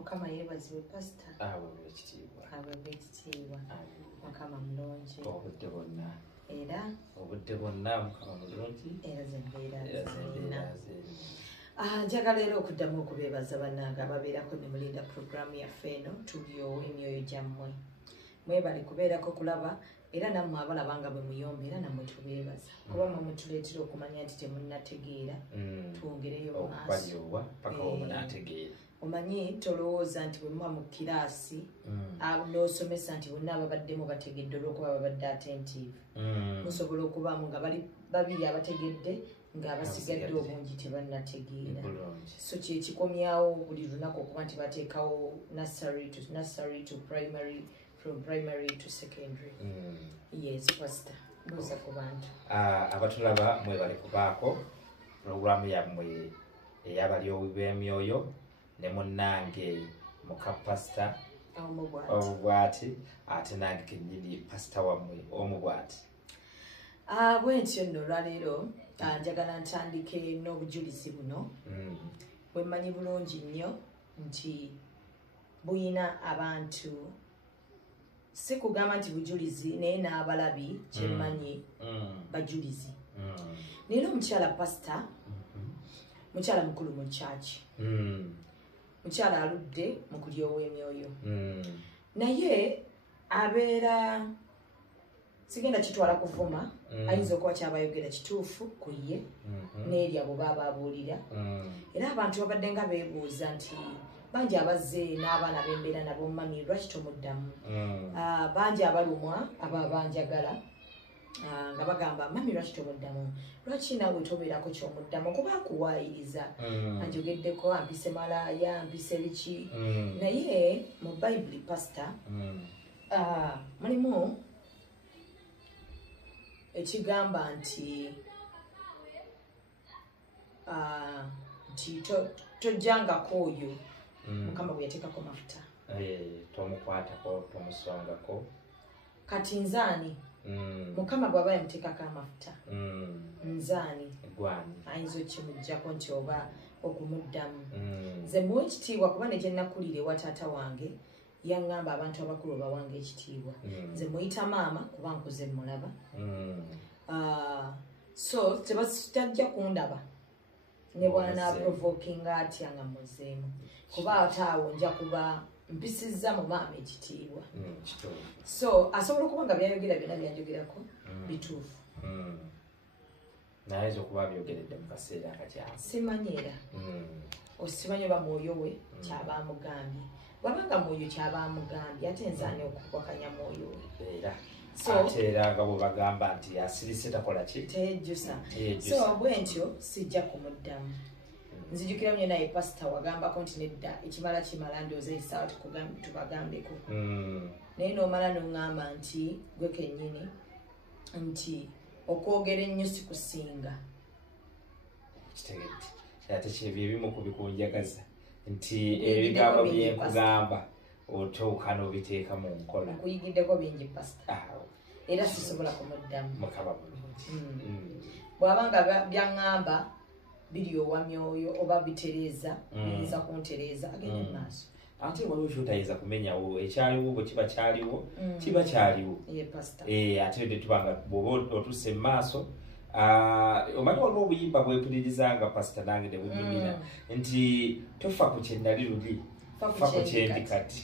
Mukama yeebazibwe pastor. Ekitiibwa. Ekitiibwa. Mukama mulungi. Obudde bwonna. Era obudde bwonna Mukama mulungi. Era zembeera. Njagala leero okuddamu okubeebaza bannange ababeerako ne mulinda puroguraamu yaffe eno tulyowe emyoyo gyammwe. Mwebale kubeerako kulaba era nammwe abalaba nga bwe muyomba era nammwe tubeebaza. Kuba mwe mutuleetera okumanya nti temunnategeera twongereyo maaso. Omanyi tolowooza nti bwe muba mu kiraasi n'osomesa nti bonna ababaddemu bategedde olw'okuba babadde attentive. Musobola okubaamu nga bali babiri abategedde ng'abasigadde obungi tebannategeera. So kyekikomyawo buli lunaku okuba nti bateekawo nursery to primary, from primary to secondary. Yes, pastor. Mbuuza ku bantu. Abatulaba mwebale kubaako puroguraamu yammwe ey'abalyowi b'emyoyo ne munnange muka pastor omubwati ate nange kennyini pastor wammwe omubwati. Bwentyo nno olwaleero njagala ntandike n'obujulizi buno. Bwe mmanyi bulungi nnyo nti buyina abantu, si kugamba nti bujulizi naye n'abalabi kyemmanyi bajulizi. Nina omukyala pastor, mukyala mukulu mu church. Mukyala aludde mu kulyowa emyoyo. Naye abeera sigenda kitwala kuvuma, ayinza okuba kyabayogera kituufu ku ye n'eri abo baba abuulira. Era abantu babadde nga beebuuza nti bangi abazze n'abaana b'embeera nabo mami lwaki tomuddamu. Bangi abalumwa aba banjagala nga bagamba mami lwaki tomuddamu, lwaki naawe tobeerako kyomuddamu kuba akuwaayiriza. Anjogeddeko ampise malaaya, ampise biki. Naye mu Bayibuli pastor mulimu ekigamba nti tojjangako oyo Mukama bwe yateekako mafuta. Tomukwatako, tomusongako. Kati nzaani Mukama bw'aba yamuteekako amafuta, nzaani ayinza okimuggyako nti oba okumuddamu. Nze muwe ekitiibwa kuba ne gye nnakulira ewa taata wange yaŋŋamba abantu abakulu bawange ekitiibwa. Nze muyita maama kuba nkuze mulaba. So tajja kundaba ne bw'anaaprovokinga atya nga mmuzeemu kuba ate awo nja kuba mpisizza mu maama ekitiibwa. So asobola okuba nga byayogera byonna byanjogerako bituufu. Naye okuba byogeredde mu kaseera akakyamu. Simanyi era osimanyi oba mwoyo we kyaba amugambye. Bwabanga mwoyo kyaba amugambye ate nzaani okuwakanya mwoyo we. Ate era nga bwe bagamba nti asirise takola ki? Tejjusa. So bwentyo sijja kumuddamu. Nzijukira mwenye naye pastor wagambako nti nedda ekimala kimala ndowooza essaawa tubagambeko. Naye n'omala n'oŋŋamba nti gwe kennyini nti okwogera ennyo si kusinga. Kitegedde. Ate kyebyo ebimu ku bikunjagaza nti ebigambo bye nkugamba otuuka n'obiteeka mu nkola. Nkuyigiddeko bingi pastor. Era sisobola kumuddamu. Mukama bulungi. Bw'abanga byaŋŋamba biryowa myoyo oba bitereeza biyinza kuntereeza agende mu maaso. Ate waliwo kyotayinza kumenyawo ekyaliwo bwe kiba kyaliwo kiba kyaliwo. Ate ne tubanga bw'oba otuuse mu maaso omanyi waliwo obuyimba bwepulirizanga pastor nange ne bumimira nti tofa ku kye nnali luli fa ku kyendi kati.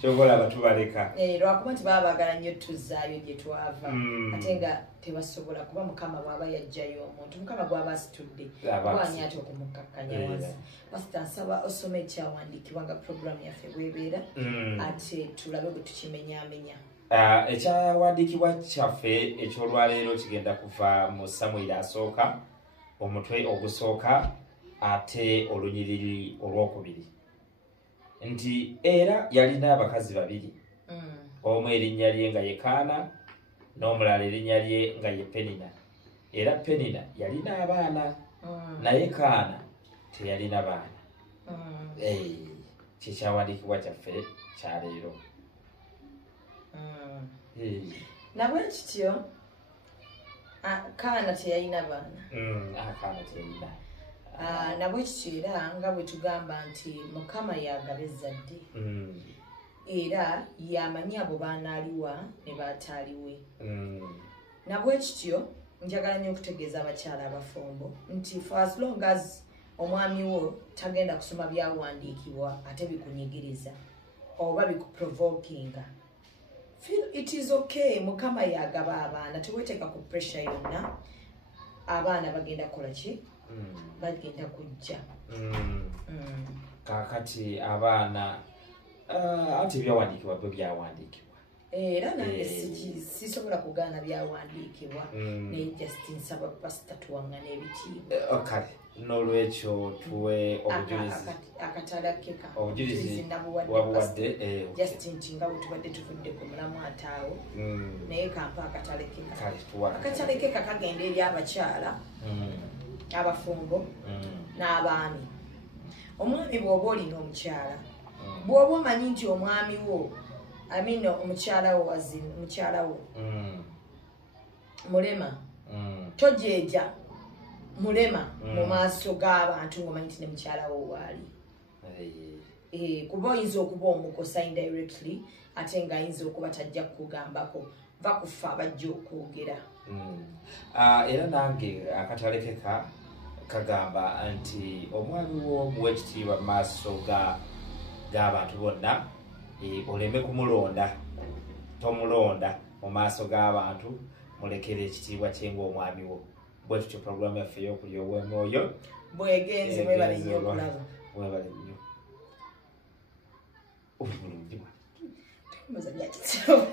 Kyobola batubaleka. Lwakuba nti baba baagala nnyo tuzzaayo gye twava ate nga tebasobola kuba Mukama bw'aba yaggyayo omuntu, Mukama bw'aba asitudde wani ate okumukakkanya wansi. Pastor nsaba osome ekyawandiikibwa nga puroguraamu yaffe bw'ebeera ate tulabe bwe tukimenyaamenya. Ekyawandiikibwa kyaffe ekyolwaleero kigenda kuva mu Samwiri asooka omutwe ogusooka ate olunyiriri olwokubiri. Nti era yalina abakazi babiri, omu erinnya lye nga ye Kaana n'omulala erinnya lye nga ye Penina. Era Penina yalina abaana naye Kaana teyalina baana. Kyekyawandiikibwa kyaffe kyaleero. Nabwe kityo Kaana teyalina baana. Kaana teyalina. nabwe kityo nga bwe tugamba nti Mukama yagaba ezzadde era yamanyi abo baanaaliwa ne baataaliwe. Nabwe kityo njagala nnyo okutegeeza abakyala abafumbo nti for as long as omwami wo tagenda kusoma byawandiikibwa ate bikunyigiriza oba bikuprovokinga, feel it is okay. Mukama yagaba abaana, teweteeka ku pressure yonna. Abaana bagenda kukola ki? Bagenda kujja. Kakati abaana ati byawandiikibwa bwe byawandiikibwa. Era nange sisobola kugaana byawandiikibwa naye just nsaba pasita tuwangana ebitiibwa. Kale n'olwekyo tuwe obujulizi akatalakeka obujulizi wabuwadde just nti nga bwe tubadde tuvudde ku mulamu ataawo naye kampa akatalekeka kagenda eri abakyala abafumbo n'abaami. Omwami bw'oba olina omukyala, bw'oba omanyi nti omwami wo omukyala wo mulema, tojeja mulema mu maaso g'abantu ng'omanyi nti ne mukyala wo waali. Kuba oyinza okuba omukosa indirectly ate ng'ayinza okuba tajja kukugambako, bakufa abajja okwogera. Era nange akatalekeka kagamba nti omwami wo muwe ekitiibwa mu maaso g'abantu bonna, oleme kumulonda, tomulonda mu maaso g'abantu, mulekere ekitiibwa kye ng'omwami wo. Bwe tutyo programu yaffe ey'okulya obw'omwoyo bwegenze mwebale nnyo okulaba. Mwebale nnyo. Obulungi bwa. Muzanya kityo.